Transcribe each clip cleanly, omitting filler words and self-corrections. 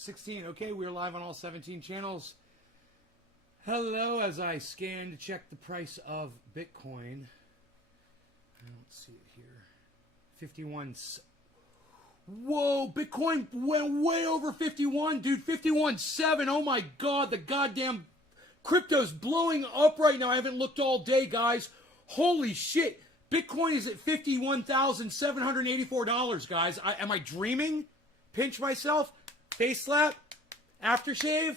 16. Okay, we're live on all 17 channels. Hello, as I scan to check the price of Bitcoin. I don't see it here. 51. Whoa, Bitcoin went way over 51, dude. 51.7. Oh my God, the goddamn crypto's blowing up right now. I haven't looked all day, guys. Holy shit. Bitcoin is at $51,784, guys. Am I dreaming? Pinch myself? Face slap? Aftershave?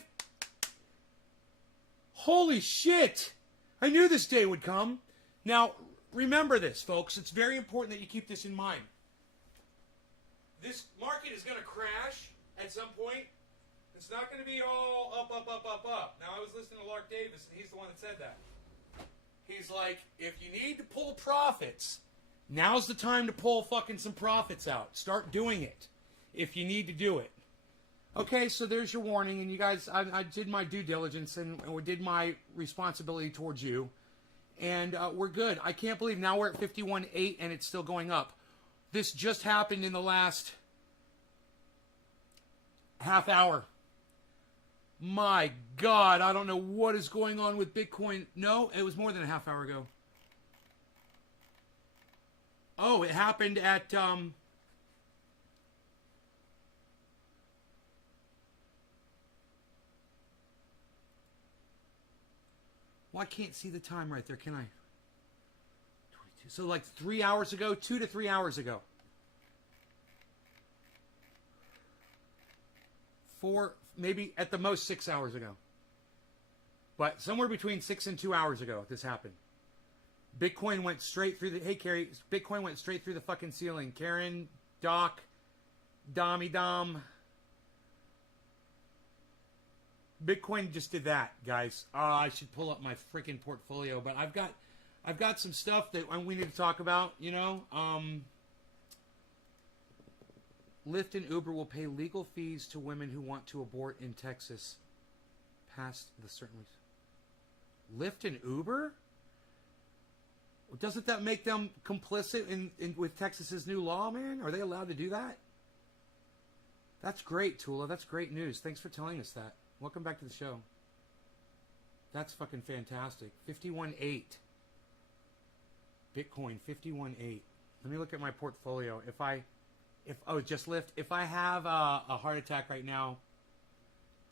Holy shit. I knew this day would come. Now, remember this, folks. It's very important that you keep this in mind. This market is going to crash at some point. It's not going to be all up, up, up, up, up. Now, I was listening to Lark Davis, and he's the one that said that. He's like, if you need to pull profits, now's the time to pull fucking some profits out. Start doing it if you need to do it. Okay, so there's your warning. And you guys, I did my due diligence and we did my responsibility towards you. And we're good. I can't believe now we're at 51.8 and it's still going up. This just happened in the last half hour. My God, I don't know what is going on with Bitcoin. No, it was more than a half hour ago. Oh, it happened at, well, I can't see the time right there, can I? 22. So like 3 hours ago, 2 to 3 hours ago. 4, maybe at the most 6 hours ago. But somewhere between 6 and 2 hours ago, this happened. Bitcoin went straight through the... Hey, Carrie. Bitcoin went straight through the fucking ceiling. Karen, Doc, Dommy Dom. Bitcoin just did that, guys. I should pull up my freaking portfolio. But I've got some stuff that we need to talk about, you know. Lyft and Uber will pay legal fees to women who want to abort in Texas past the certain... Lyft and Uber? Doesn't that make them complicit in with Texas's new law, man? Are they allowed to do that? That's great, Tula. That's great news. Thanks for telling us that. Welcome back to the show. That's fucking fantastic. 51.8. Bitcoin, 51.8. Let me look at my portfolio. Just Lyft. If I have a heart attack right now,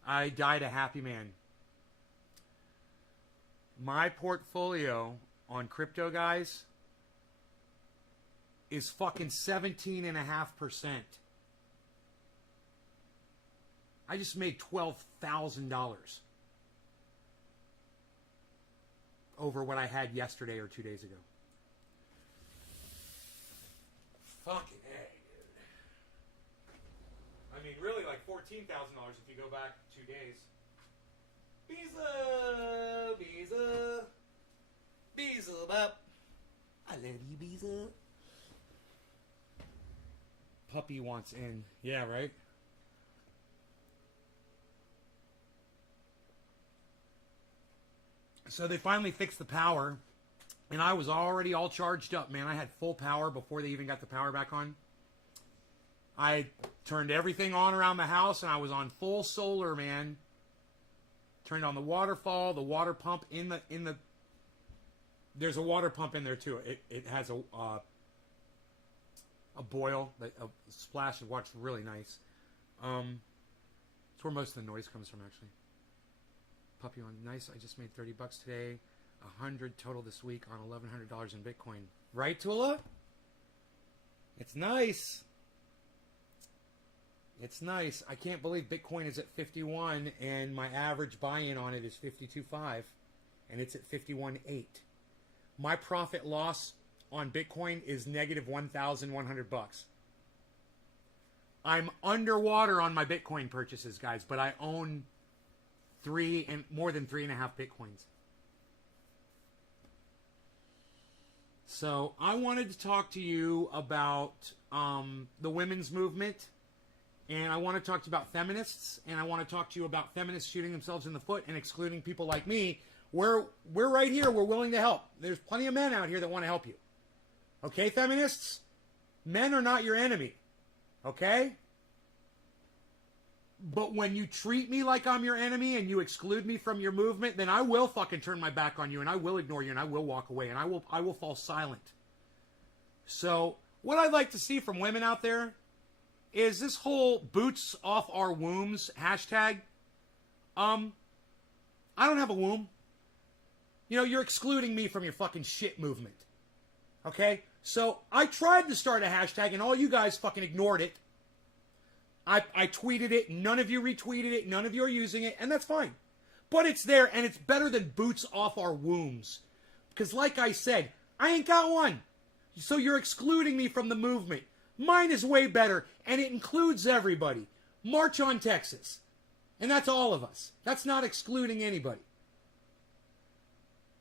I died a happy man. My portfolio on crypto, guys, is fucking 17.5%. I just made $12,000 over what I had yesterday or 2 days ago. Fucking A, dude. I mean, really like $14,000 if you go back 2 days. Visa. Bop. I love you, Visa. Puppy wants in. Yeah, right? So they finally fixed the power. And I was already all charged up, man. I had full power before they even got the power back on. I turned everything on around the house, and I was on full solar, man. Turned on the waterfall, the water pump in the. There's a water pump in there too. It has a boil, a splash of water. It's really nice. It's where most of the noise comes from, actually. Puppy on nice. I just made $30 today. 100 total this week on $1,100 in Bitcoin. Right, Tula? It's nice. It's nice. I can't believe Bitcoin is at 51 and my average buy-in on it is 52.5 and it's at 51.8. My profit loss on Bitcoin is negative $1,100. I'm underwater on my Bitcoin purchases, guys, but I own more than 3.5 Bitcoins. So I wanted to talk to you about the women's movement, and I want to talk to you about feminists, and I want to talk to you about feminists shooting themselves in the foot and excluding people like me. We're right here. We're willing to help. There's plenty of men out here that want to help you. Okay, feminists? Men are not your enemy. Okay? But when you treat me like I'm your enemy and you exclude me from your movement, then I will fucking turn my back on you and I will ignore you and I will walk away and I will fall silent. So what I'd like to see from women out there is this whole boots off our wombs hashtag. I don't have a womb. You know, you're excluding me from your fucking shit movement. Okay? So I tried to start a hashtag and all you guys fucking ignored it. I tweeted it, none of you retweeted it, none of you are using it, and that's fine. But it's there, and it's better than boots off our wombs. Because like I said, I ain't got one. So you're excluding me from the movement. Mine is way better, and it includes everybody. March on Texas. And that's all of us. That's not excluding anybody.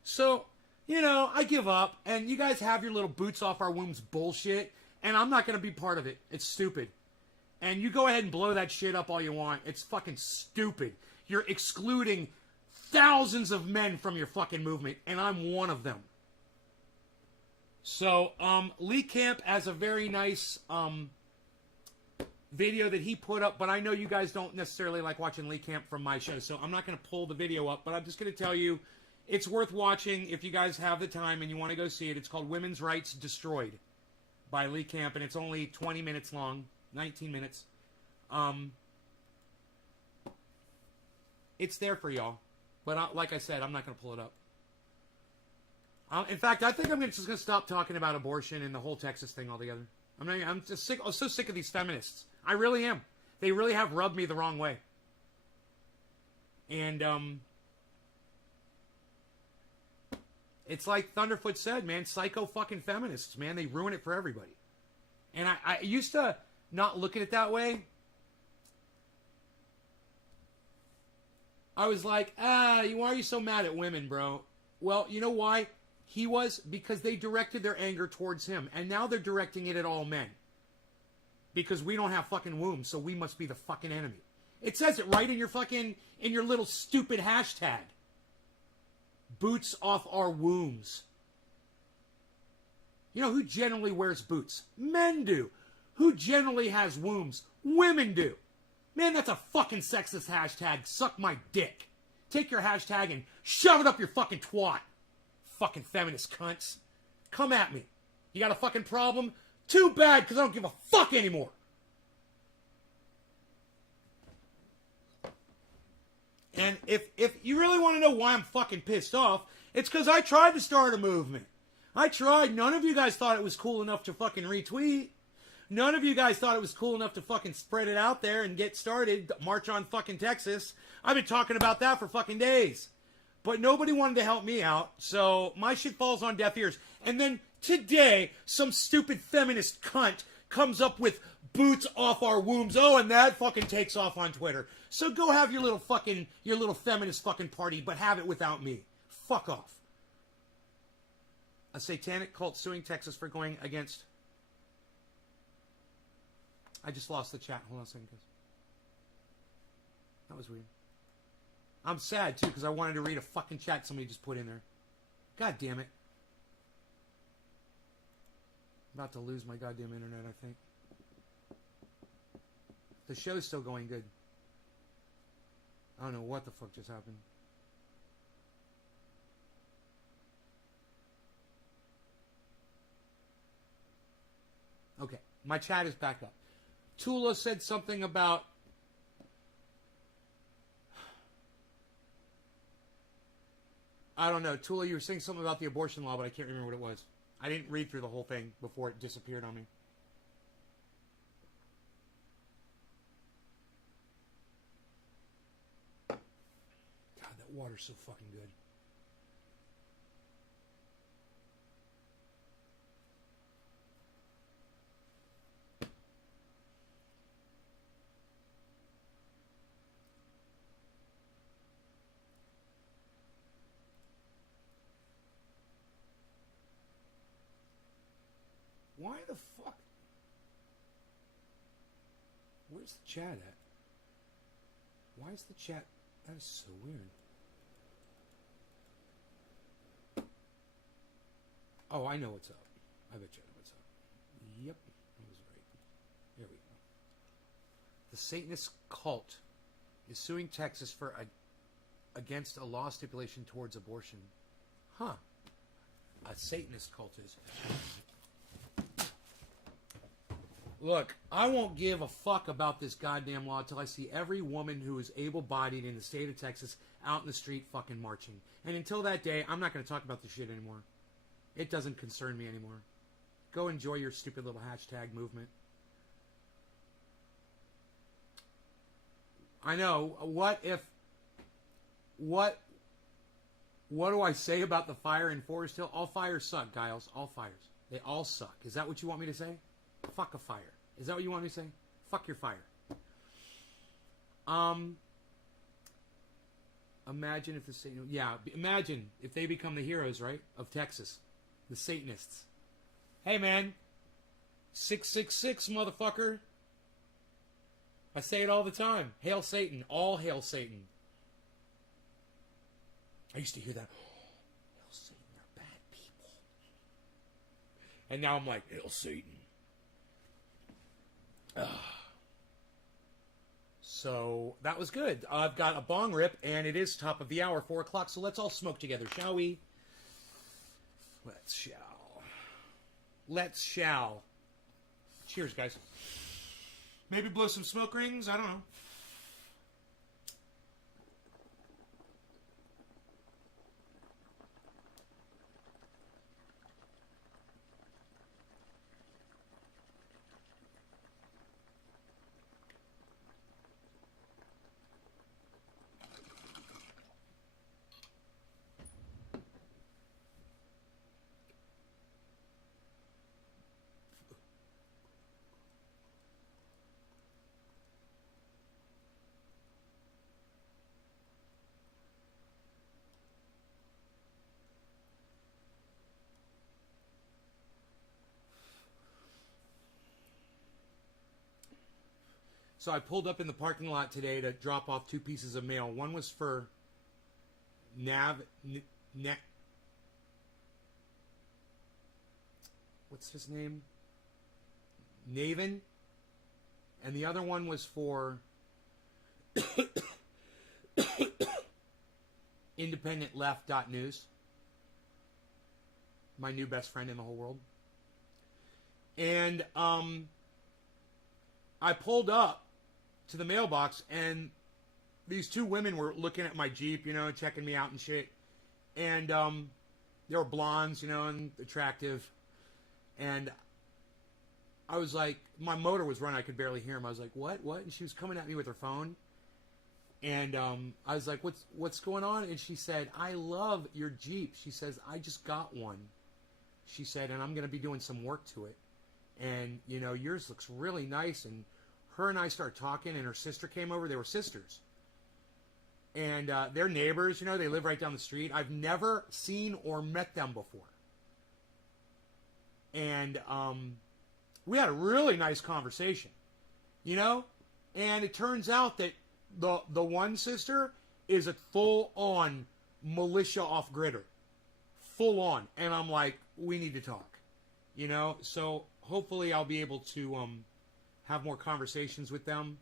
So, you know, I give up, and you guys have your little boots off our wombs bullshit, and I'm not going to be part of it. It's stupid. And you go ahead and blow that shit up all you want. It's fucking stupid. You're excluding thousands of men from your fucking movement, and I'm one of them. So, Lee Camp has a very nice video that he put up, but I know you guys don't necessarily like watching Lee Camp from my show, so I'm not going to pull the video up, but I'm just going to tell you it's worth watching if you guys have the time and you want to go see it. It's called Women's Rights Destroyed by Lee Camp, and it's only 20 minutes long. 19 minutes. It's there for y'all. But like I said, I'm not going to pull it up. In fact, I think I'm just going to stop talking about abortion and the whole Texas thing altogether. I'm just sick. I'm so sick of these feminists. I really am. They really have rubbed me the wrong way. And it's like Thunderfoot said, man. Psycho fucking feminists, man. They ruin it for everybody. And I used to not look at it that way. I was like, why are you so mad at women, bro? Well, you know why? Because they directed their anger towards him. And now they're directing it at all men. Because we don't have fucking wombs, so we must be the fucking enemy. It says it right in your little stupid hashtag. Boots off our wombs. You know who generally wears boots? Men do. Who generally has wombs? Women do. Man, that's a fucking sexist hashtag. Suck my dick. Take your hashtag and shove it up your fucking twat. Fucking feminist cunts. Come at me. You got a fucking problem? Too bad, because I don't give a fuck anymore. And if you really want to know why I'm fucking pissed off, it's because I tried to start a movement. I tried. None of you guys thought it was cool enough to fucking retweet. None of you guys thought it was cool enough to fucking spread it out there and get started. March on fucking Texas. I've been talking about that for fucking days. But nobody wanted to help me out. So my shit falls on deaf ears. And then today, some stupid feminist cunt comes up with boots off our wombs. Oh, and that fucking takes off on Twitter. So go have your little feminist fucking party, but have it without me. Fuck off. A satanic cult suing Texas for going against... I just lost the chat. Hold on a second, guys. That was weird. I'm sad, too, because I wanted to read a fucking chat somebody just put in there. God damn it. I'm about to lose my goddamn internet, I think. The show's still going good. I don't know what the fuck just happened. Okay, my chat is back up. Tula said something about... I don't know. Tula, you were saying something about the abortion law, but I can't remember what it was. I didn't read through the whole thing before it disappeared on me. God, that water's so fucking good. Why the fuck? Where's the chat at? Why is the chat... That is so weird. Oh, I know what's up. I bet you I know what's up. Yep, I was right. There we go. The Satanist cult is suing Texas for against a law stipulation towards abortion. Huh. A Satanist cult is. Look, I won't give a fuck about this goddamn law until I see every woman who is able-bodied in the state of Texas out in the street fucking marching. And until that day, I'm not going to talk about this shit anymore. It doesn't concern me anymore. Go enjoy your stupid little hashtag movement. I know. What do I say about the fire in Forest Hill? All fires suck, Giles. All fires. They all suck. Is that what you want me to say? Fuck a fire. Is that what you want me to say? Fuck your fire. Imagine if the Satan... Yeah, imagine if they become the heroes, right, of Texas. The Satanists. Hey, man. 666, motherfucker. I say it all the time. Hail Satan. All hail Satan. I used to hear that. Oh, hail Satan, they're bad people. And now I'm like, hail Satan. So that was good. I've got a bong rip, and it is top of the hour, 4 o'clock. So let's all smoke together, shall we? Let's shall. Let's shall. Cheers, guys. Maybe blow some smoke rings. I don't know. So I pulled up in the parking lot today to drop off 2 pieces of mail. One was for what's his name? Navin. And the other one was for IndependentLeft.news. My new best friend in the whole world. And I pulled up to the mailbox, and these 2 women were looking at my Jeep, you know, checking me out and shit. And they were blondes, you know, and attractive. And I was like, my motor was running. I could barely hear him. I was like, what? And she was coming at me with her phone. And I was like, what's going on? And she said, I love your Jeep. She says, I just got one. She said, and I'm going to be doing some work to it. And, you know, yours looks really nice. And her and I started talking, and her sister came over. They were sisters. And they're neighbors, you know. They live right down the street. I've never seen or met them before. And we had a really nice conversation, you know. And it turns out that the one sister is a full-on militia off-gridder. Full-on. And I'm like, we need to talk, you know. So hopefully I'll be able to have more conversations with them.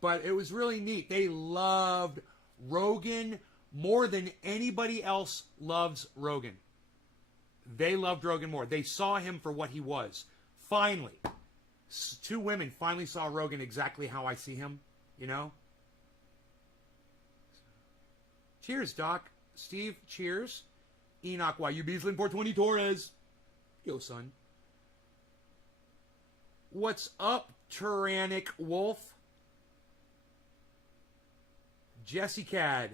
But it was really neat. They loved Rogan more than anybody else loves Rogan. They loved Rogan more. They saw him for what he was. Finally. 2 women finally saw Rogan exactly how I see him, you know? Cheers, Doc. Steve, cheers. Enoch, why you Beaslin for 20 Torres? Yo, son. What's up, Tyrannic Wolf? Jesse Cad.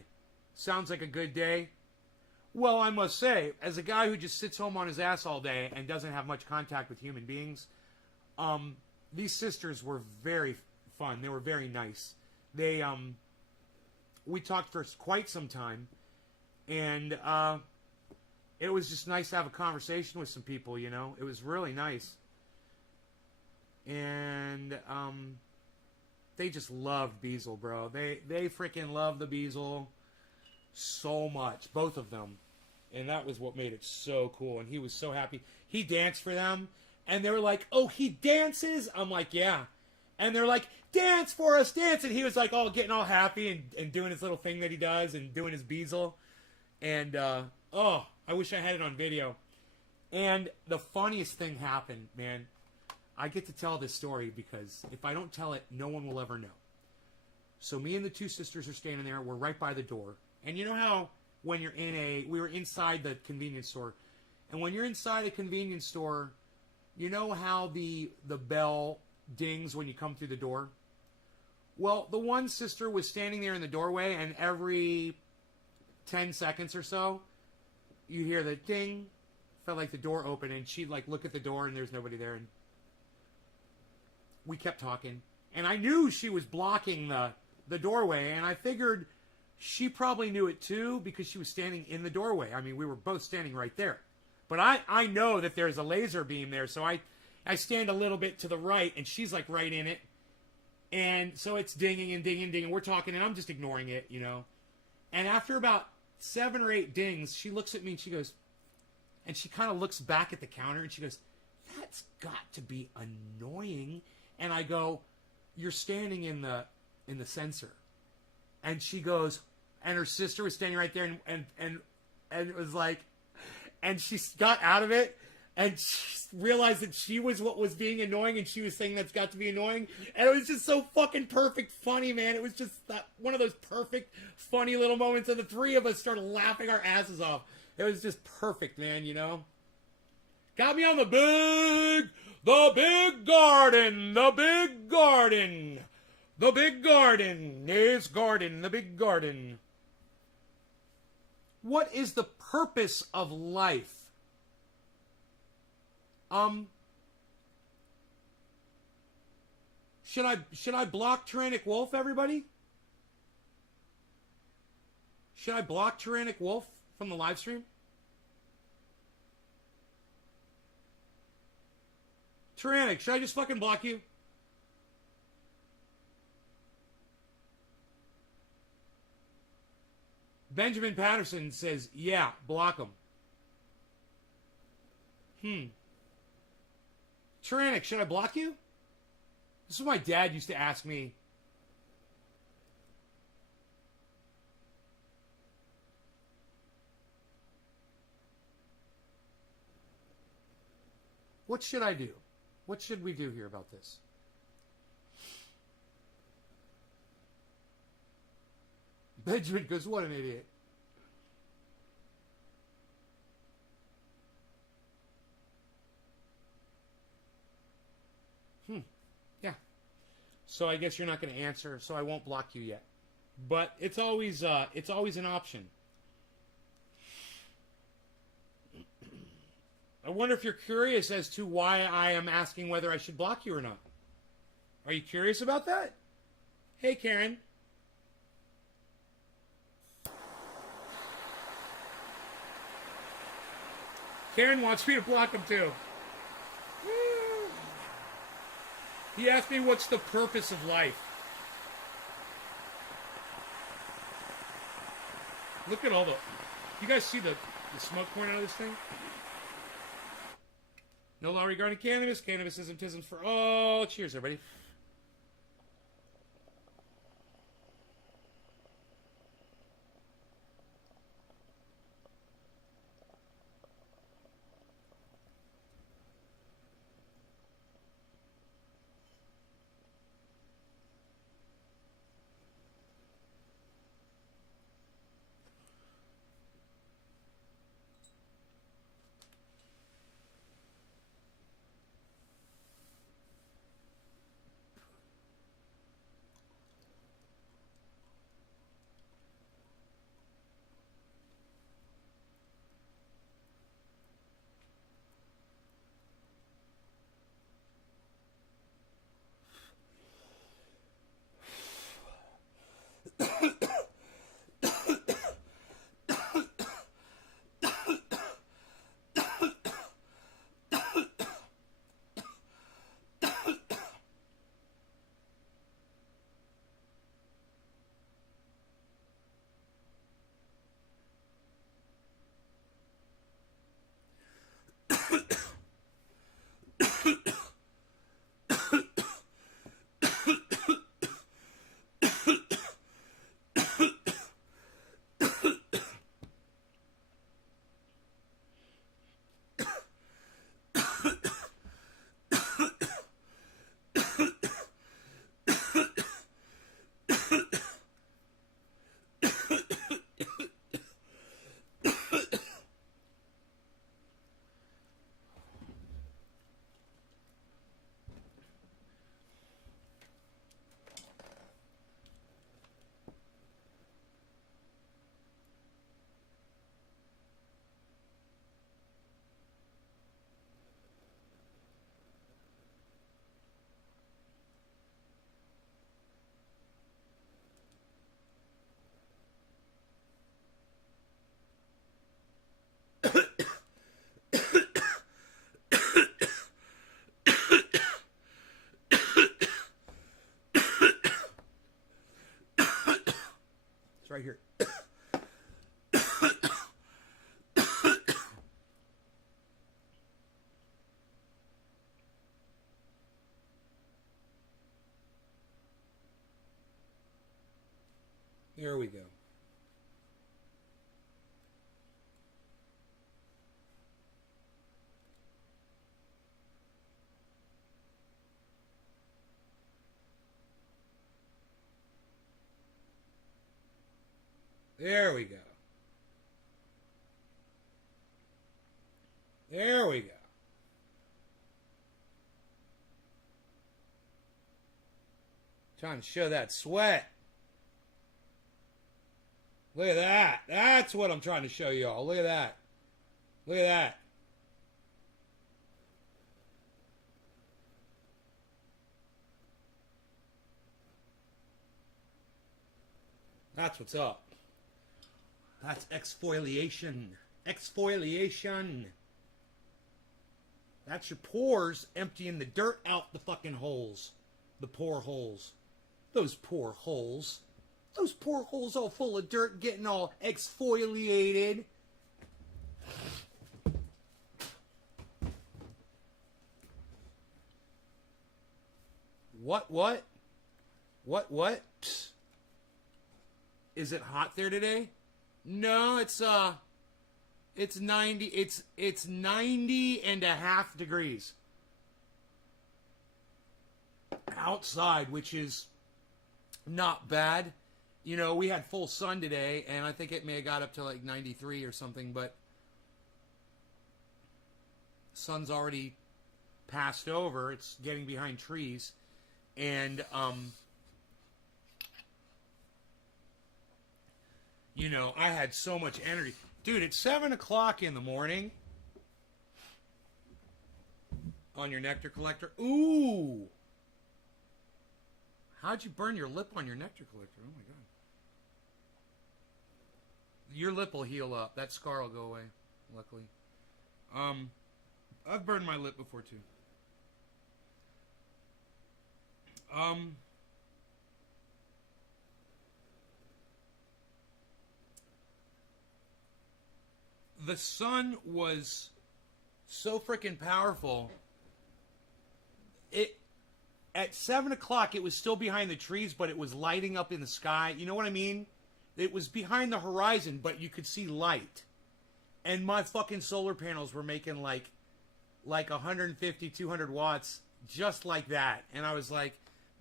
Sounds like a good day. Well, I must say, as a guy who just sits home on his ass all day and doesn't have much contact with human beings, these sisters were very fun. They were very nice. They, we talked for quite some time, and it was just nice to have a conversation with some people, you know. It was really nice. And they just loved Beazle, bro. They freaking love the Beazle so much, both of them. And that was what made it so cool. And he was so happy. He danced for them, and they were like, oh, he dances? I'm like, yeah. And they're like, dance for us, dance. And he was like, getting all happy and doing his little thing that he does and doing his beazle. And, I wish I had it on video. And the funniest thing happened, man. I get to tell this story because if I don't tell it, no one will ever know. So me and the two sisters are standing there. We're right by the door. And you know how when you're we were inside the convenience store. And when you're inside a convenience store, you know how the bell dings when you come through the door? Well, the one sister was standing there in the doorway, and every 10 seconds or so, you hear the ding. Felt like the door opened, and she'd like look at the door, and there's nobody there. And we kept talking. And I knew she was blocking the doorway, and I figured she probably knew it too because she was standing in the doorway. I mean, we were both standing right there. But I know that there's a laser beam there, so I stand a little bit to the right, and she's like right in it. And so it's dinging and dinging and dinging. We're talking, and I'm just ignoring it, you know. And after about 7 or 8 dings, she looks at me and she goes, and she kind of looks back at the counter and she goes, that's got to be annoying. And I go, you're standing in the sensor. And she goes, and her sister was standing right there and it was like, and she got out of it and she realized that she was what was being annoying and she was saying that's got to be annoying. And it was just so fucking perfect funny, man. It was just one of those perfect funny little moments, and the three of us started laughing our asses off. It was just perfect, man, you know? Got me on the big garden, the big garden. The big garden, yes, garden, the big garden. What is the purpose of life? Should I block Tyrannic Wolf, everybody? Should I block Tyrannic Wolf from the live stream? Tyrannic, should I just fucking block you? Benjamin Patterson says, yeah, block him. Tyrannic, should I block you? This is what my dad used to ask me. What should I do? What should we do here about this? Benjamin goes, what an idiot. Yeah. So I guess you're not going to answer, so I won't block you yet. But it's always an option. I wonder if you're curious as to why I am asking whether I should block you or not. Are you curious about that? Hey, Karen. Karen wants me to block him too. He asked me what's the purpose of life. Look at all the... You guys see the smoke pouring out of this thing? No law regarding cannabis. Cannabis isn't for all. Cheers, everybody. right here. There we go. There we go. There we go. Trying to show that sweat. Look at that. That's what I'm trying to show y'all. Look at that. Look at that. That's what's up. That's exfoliation. Exfoliation. That's your pores emptying the dirt out the fucking holes. The pore holes. Those pore holes. Those pore holes all full of dirt getting all exfoliated. What? Is it hot there today? No, it's 90, it's 90 and a half degrees outside, which is not bad. You know, we had full sun today, and I think it may have got up to like 93 or something, but sun's already passed over. It's getting behind trees, and you know, I had so much energy. Dude, it's 7 o'clock in the morning on your nectar collector. Ooh! How'd you burn your lip on your nectar collector? Oh my god. Your lip will heal up. That scar will go away, luckily. I've burned my lip before too. The sun was so freaking powerful. At 7 o'clock, it was still behind the trees, but it was lighting up in the sky. You know what I mean? It was behind the horizon, but you could see light. And my fucking solar panels were making like 150, 200 watts, just like that. And I was like,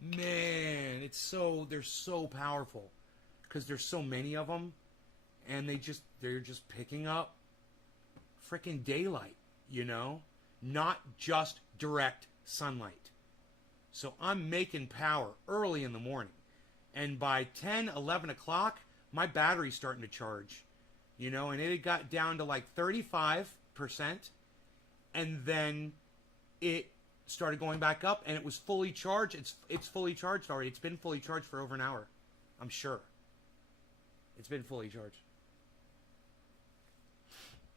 man, they're so powerful. Because there's so many of them. And they're just picking up freaking daylight, you know? Not just direct sunlight. So I'm making power early in the morning. And by 10, 11 o'clock, my battery's starting to charge. You know, and it had got down to like 35%. And then it started going back up, and it was fully charged. It's fully charged already. It's been fully charged for over an hour. I'm sure. It's been fully charged.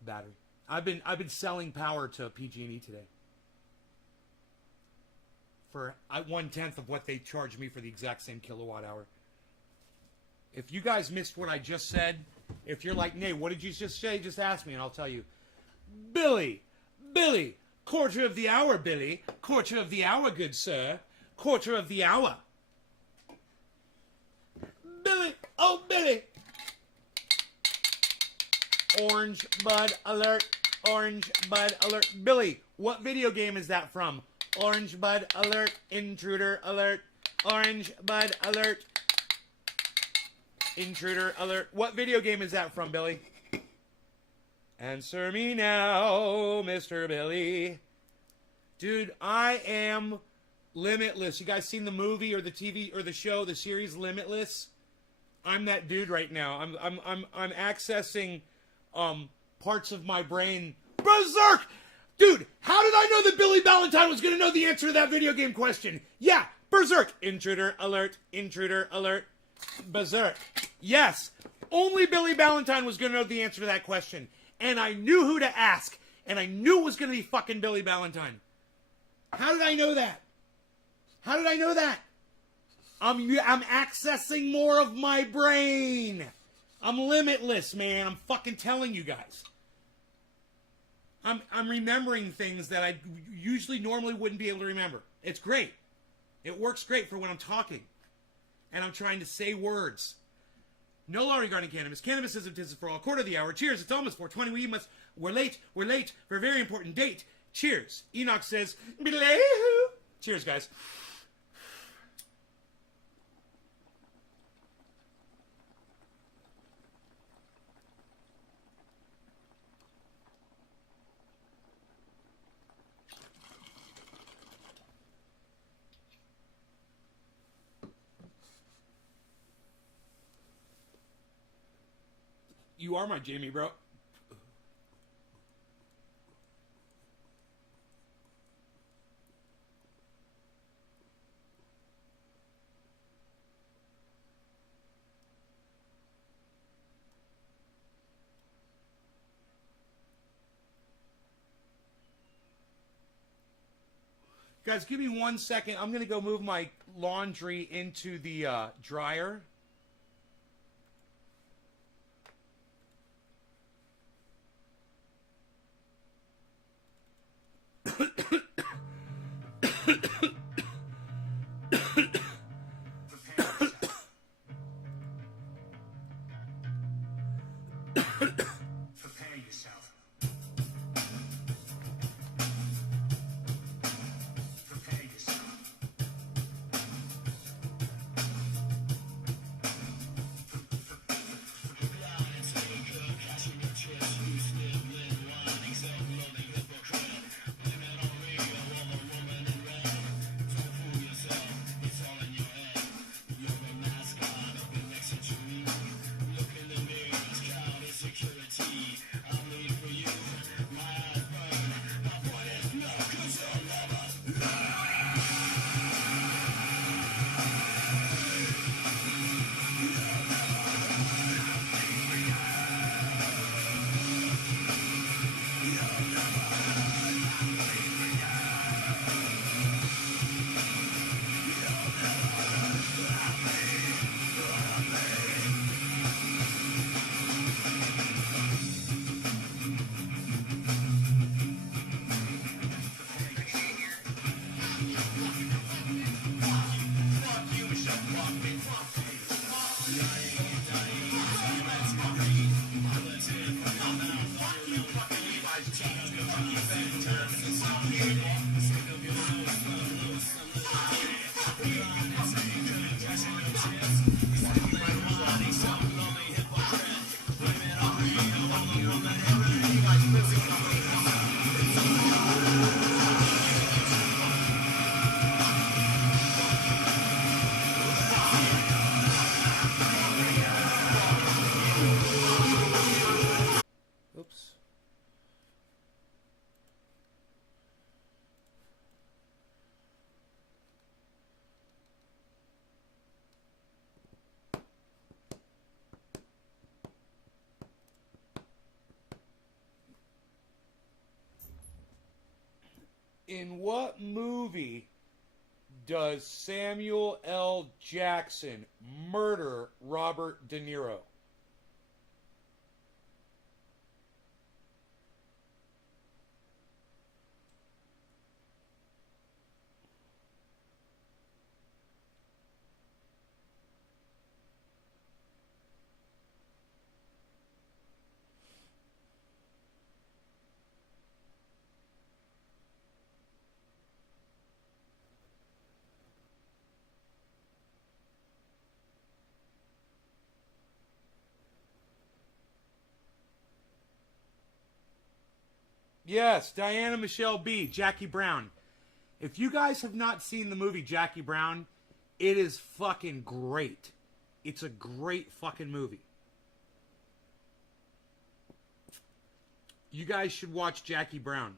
Battery. I've been selling power to PG&E today for 1/10 of what they charge me for the exact same kilowatt hour. If you guys missed what I just said, if you're like, Nate, what did you just say? Just ask me and I'll tell you. Billy, quarter of the hour, Billy. Quarter of the hour, good sir. Quarter of the hour. Billy, oh, Billy. Orange bud alert. Orange bud alert. Billy, what video game is that from? Orange bud alert. Intruder alert. Orange bud alert. Intruder alert. What video game is that from, Billy? Answer me now, Mr. Billy. Dude, I am limitless. You guys seen the movie or the TV or the show, the series Limitless? I'm that dude right now. I'm accessing parts of my brain. Berserk! Dude, how did I know that Billy Ballantyne was going to know the answer to that video game question? Yeah, Berserk. Intruder alert. Intruder alert. Berserk. Yes, only Billy Ballantyne was going to know the answer to that question. And I knew who to ask. And I knew it was going to be fucking Billy Ballantyne. How did I know that? How did I know that? I'm accessing more of my brain. I'm limitless, man. I'm fucking telling you guys. I'm remembering things that I usually normally wouldn't be able to remember. It's great. It works great for when I'm talking and I'm trying to say words. No law regarding cannabis. Cannabis is for all. Quarter of the hour. Cheers. It's almost 4:20. We're late for a very important date. Cheers. Enoch says, Belayhoo. Cheers, guys. You are my Jamie, bro. Guys, give me 1 second. I'm going to go move my laundry into the dryer. Oops. In what movie does Samuel L. Jackson murder Robert De Niro? Yes, Diana Michelle B., Jackie Brown. If you guys have not seen the movie Jackie Brown, it is fucking great. It's a great fucking movie. You guys should watch Jackie Brown.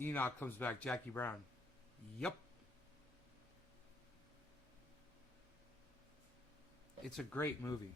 Enoch comes back, Jackie Brown. Yup. It's a great movie.